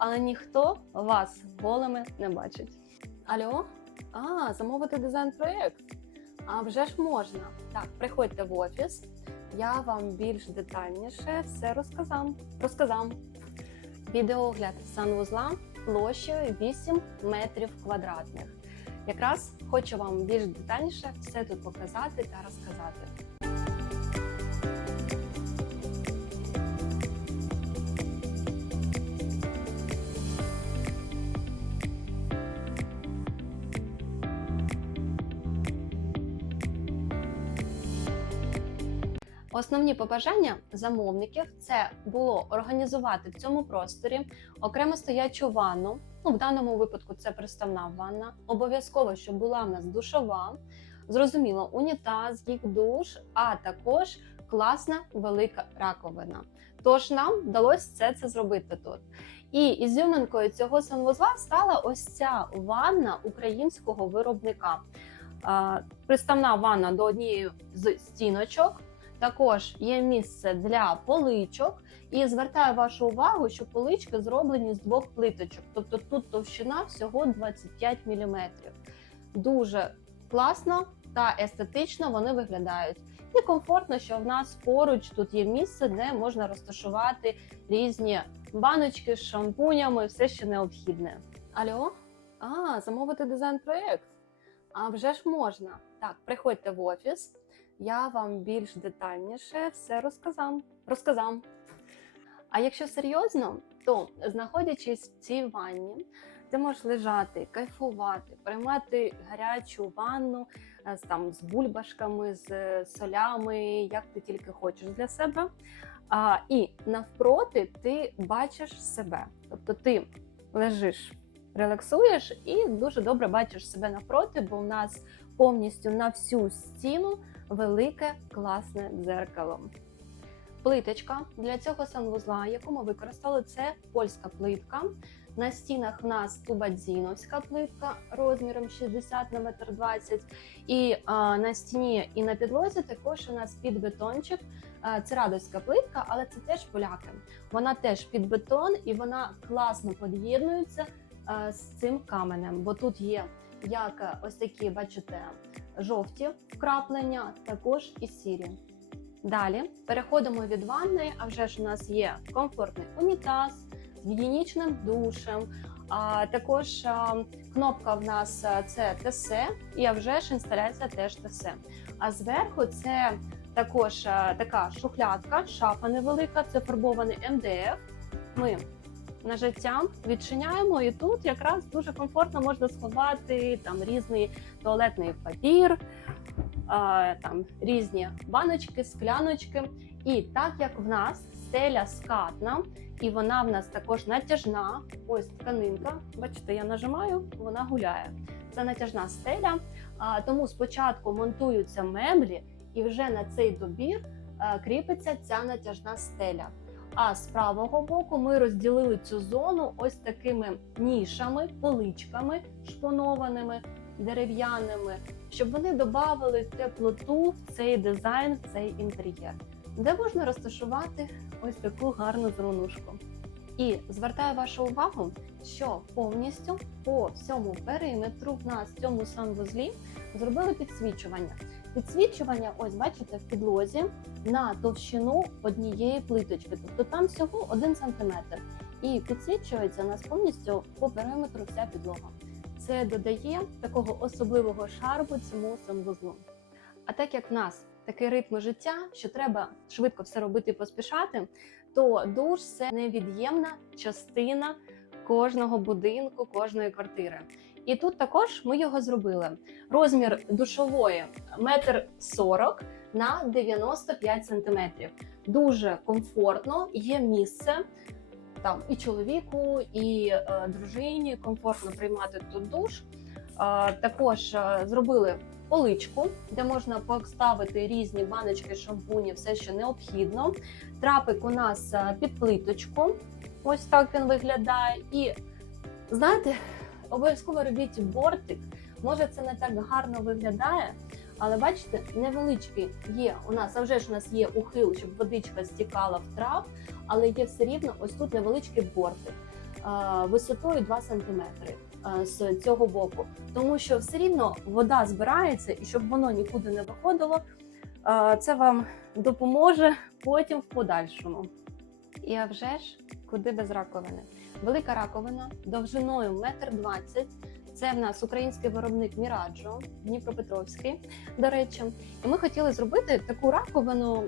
але ніхто вас голими не бачить. Алло? А, замовити дизайн-проєкт? А вже ж можна. Так, приходьте в офіс, я вам більш детальніше все розказам. Розказам. Відеоогляд санвузла площею 8 метрів квадратних. Якраз хочу вам більш детальніше все тут показати та розказати. Основні побажання замовників це було організувати в цьому просторі окремо стоячу ванну. Ну, в даному випадку це приставна ванна. Обов'язково, щоб була в нас душова, зрозуміло, унітаз, їх душ, а також класна велика раковина. Тож нам вдалося все це зробити тут. І ізюминкою цього санвузла стала ось ця ванна українського виробника. Приставна ванна до однієї з стіночок. Також є місце для поличок, і звертаю вашу увагу, що полички зроблені з двох плиточок, тобто тут товщина всього 25 мм. Дуже класно та естетично вони виглядають. І комфортно, що в нас поруч тут є місце, де можна розташувати різні баночки з шампунями, все що необхідне. Алло? А, замовити дизайн-проєкт? А вже ж можна. Так, приходьте в офіс я вам більш детальніше все розказам. розказам. А якщо серйозно, то знаходячись в цій ванні, ти можеш лежати, кайфувати, приймати гарячу ванну е, з, там, з бульбашками, з е, солями, як ти тільки хочеш для себе. А, І навпроти ти бачиш себе. Тобто ти лежиш, релаксуєш і дуже добре бачиш себе навпроти, бо у нас повністю на всю стіну велике класне дзеркало. Плиточка для цього санвузла, яку ми використали, це польська плитка. На стінах в нас тубадзіновська плитка розміром 60 на 1,20 м. І а, на стіні і на підлозі також у нас під бетончик. А, це радовська плитка, але це теж поляки. Вона теж під бетон і вона класно під'єднується з цим каменем, бо тут є як ось такі, бачите, жовті вкраплення, також і сірі. Далі переходимо від ванни, а вже ж у нас є комфортний унітаз з гігієнічним душем. А також а, кнопка в нас це ТС, і а вже ж інсталяція теж ТС. А зверху це також а, така шухлядка, шафа невелика, це фарбований МДФ. Ми на життя відчиняємо, і тут якраз дуже комфортно можна сховати там різний туалетний папір, там різні баночки, скляночки. І так як в нас стеля скатна, і вона в нас також натяжна. Ось тканинка. Бачите, я нажимаю, вона гуляє. Це натяжна стеля. Тому спочатку монтуються меблі, і вже на цей добір кріпиться ця натяжна стеля. А з правого боку ми розділили цю зону ось такими нішами, поличками шпонованими, дерев'яними, щоб вони додавали теплоту в цей дизайн, в цей інтер'єр, де можна розташувати ось таку гарну зрунушку. І звертаю вашу увагу, що повністю по всьому периметру в нас цьому санвузлі зробили підсвічування. Підсвічування, ось бачите, в підлозі на товщину однієї плиточки, тобто там всього 1 см. І підсвічується нас повністю по периметру вся підлога. Це додає такого особливого шарбу цьому санвузлу. А так як в нас такий ритм життя, що треба швидко все робити і поспішати, то душ це невід'ємна частина кожного будинку, кожної квартири. І тут також ми його зробили. Розмір душової метр сорок на 95 сантиметрів. Дуже комфортно, є місце там і чоловіку, і е, дружині комфортно приймати тут душ. Е, також е, зробили поличку, де можна поставити різні баночки, шампуні, все, що необхідно. Трапик у нас е, під плиточку. Ось так він виглядає. І знаєте, обов'язково робіть бортик. Може, це не так гарно виглядає, але бачите, невеличкий є у нас, а вже ж у нас є ухил, щоб водичка стікала в трав, але є все рівно ось тут невеличкий бортик. висотою 2 см з цього боку, тому що все рівно вода збирається, і щоб воно нікуди не виходило, е, це вам допоможе потім в подальшому. І а вже ж, куди без раковини? Велика раковина довжиною 1,20 м. Це в нас український виробник Міраджо, Дніпропетровський, до речі. І ми хотіли зробити таку раковину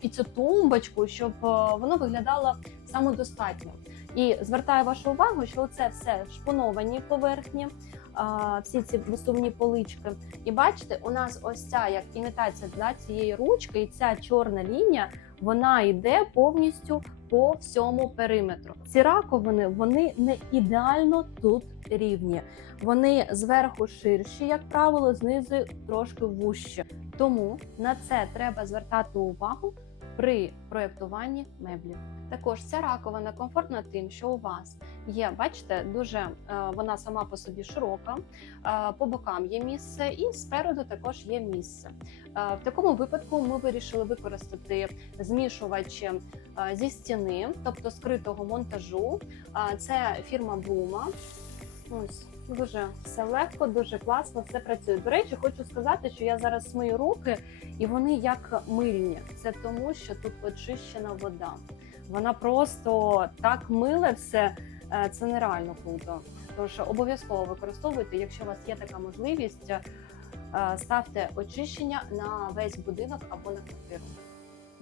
і цю тумбочку, щоб е, воно виглядало самодостатньо. І звертаю вашу увагу, що це все шпоновані поверхні, всі ці висувні полички. І бачите, у нас ось ця як імітація для цієї ручки, і ця чорна лінія вона йде повністю по всьому периметру. Ці раковини вони не ідеально тут рівні. Вони зверху ширші, як правило, знизу трошки вужчі. Тому на це треба звертати увагу при проєктуванні меблів. Також ця раковина комфортна тим, що у вас є, бачите, дуже е, вона сама по собі широка, е, по бокам є місце, і спереду також є місце. Е, В такому випадку ми вирішили використати змішувач зі стіни, тобто скритого монтажу. Це фірма Блума. Ось дуже все легко, дуже класно, все працює. До речі, хочу сказати, що я зараз смию руки, і вони як мильні. Це тому, що тут очищена вода. Вона просто так миле все. е, Це нереально круто. Тож обов'язково використовуйте, якщо у вас є така можливість, е, ставте очищення на весь будинок або на квартиру.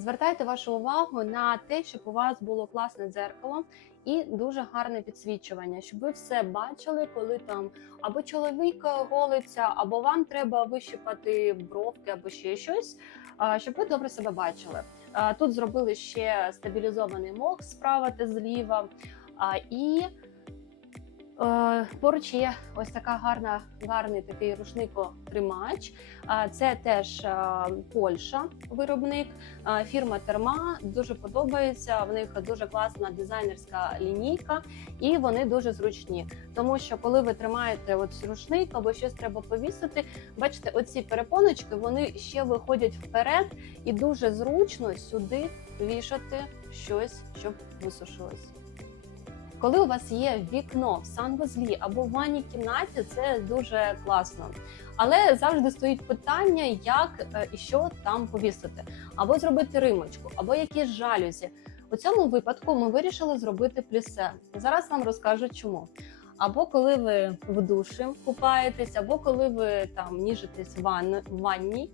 Звертайте вашу увагу на те, щоб у вас було класне дзеркало і дуже гарне підсвічування, щоб ви все бачили, коли там або чоловік голиться, або вам треба вищипати бровки, або ще щось, щоб ви добре себе бачили. Тут зробили ще стабілізований мох справа та зліва. І поруч є ось така гарна, гарний такий рушникотримач. Це теж е, Польща виробник, фірма Терма. Дуже подобається. В них дуже класна дизайнерська лінійка, і вони дуже зручні. Тому що коли ви тримаєте от рушник або щось треба повісити, бачите, оці перепоночки вони ще виходять вперед, і дуже зручно сюди вішати щось, щоб висушилось. Коли у вас є вікно в санвузлі або в ванній кімнаті, це дуже класно. Але завжди стоїть питання, як е, і що там повісити, або зробити римочку, або якісь жалюзі. У цьому випадку ми вирішили зробити плісе. Зараз вам розкажу чому. Або коли ви в душі купаєтесь, або коли ви там ніжитесь в ванн- в ванні,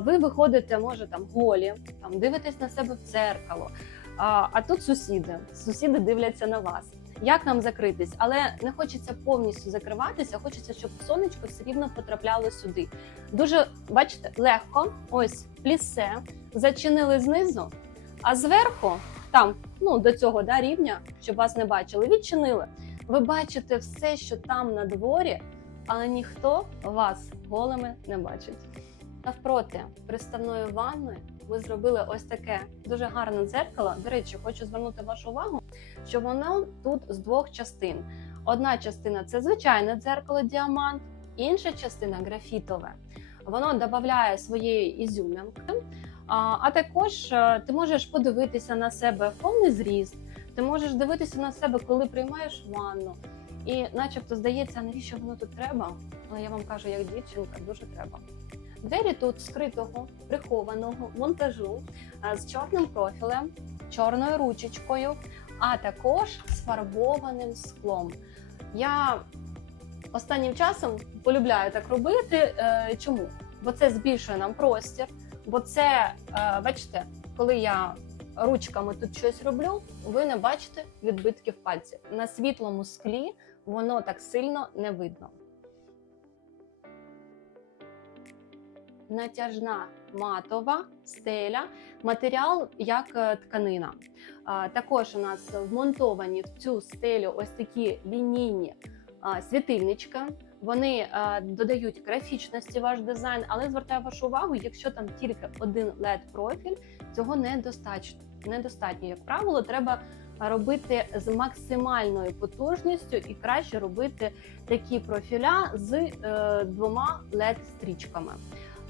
ви виходите, може там голі, там дивитесь на себе в дзеркало. А, тут сусіди. Сусіди дивляться на вас. Як нам закритись? Але не хочеться повністю закриватися, хочеться, щоб сонечко все рівно потрапляло сюди. Дуже бачите, легко. Ось плісе, зачинили знизу, а зверху, там, ну до цього да, рівня, щоб вас не бачили, відчинили. Ви бачите все, що там на дворі, але ніхто вас голими не бачить. Навпроти приставної ванни ви зробили ось таке дуже гарне дзеркало. До речі, хочу звернути вашу увагу, що воно тут з двох частин. Одна частина це звичайне дзеркало діамант, інша частина графітове. Воно додає своєї ізюминки. А, також е, ти можеш подивитися на себе повний зріст. Ти можеш дивитися на себе, коли приймаєш ванну. І, начебто, здається, навіщо воно тут треба? Але я вам кажу, як дівчинка, дуже треба. Двері тут скритого прихованого монтажу з чорним профілем, чорною ручечкою, а також з фарбованим склом. Я останнім часом полюбляю так робити. Е, Чому? Бо це збільшує нам простір, бо це, е, бачите, коли я ручками тут щось роблю, ви не бачите відбитків пальців. На світлому склі воно так сильно не видно. Натяжна матова стеля, матеріал як е, тканина. Також у нас вмонтовані в цю стелю ось такі лінійні світильнички. Вони а, додають графічності ваш дизайн, але звертаю вашу увагу, якщо там тільки один led профіль, цього недостатньо. Недостатньо, як правило, треба робити з максимальною потужністю і краще робити такі профіля з е, двома led стрічками.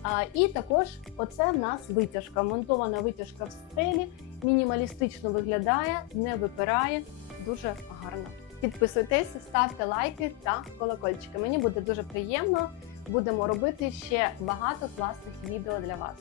А, і також оце в нас витяжка, монтована витяжка в стелі, мінімалістично виглядає, не випирає, дуже гарно. Підписуйтесь, ставте лайки та колокольчики. Мені буде дуже приємно. Будемо робити ще багато класних відео для вас.